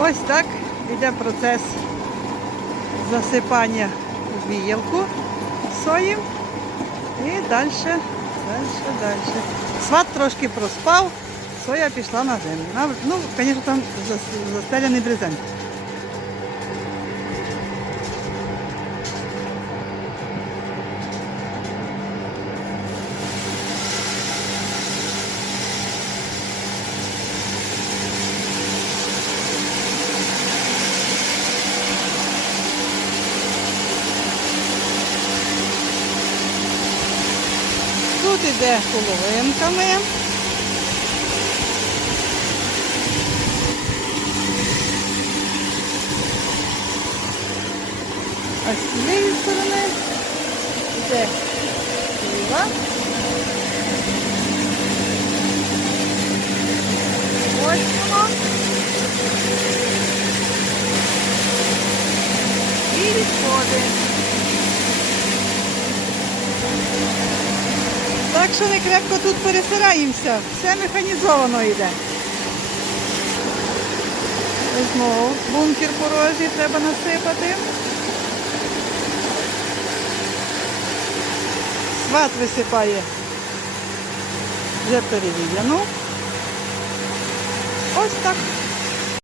Ось так йде процес засипання в віялку сої. І далі, далі, далі. Сват трошки проспав, соя пішла на землю. Ну, звісно, там зас- застеляний брезент. Тут іде половинками. А з цієї сторони йде ліва. Ось воно. І відходить. Так що не крепко тут пересираємося. Все механізовано йде. Знову бункер порожній треба насипати. Сват висипає вже перевіряну. Ось так.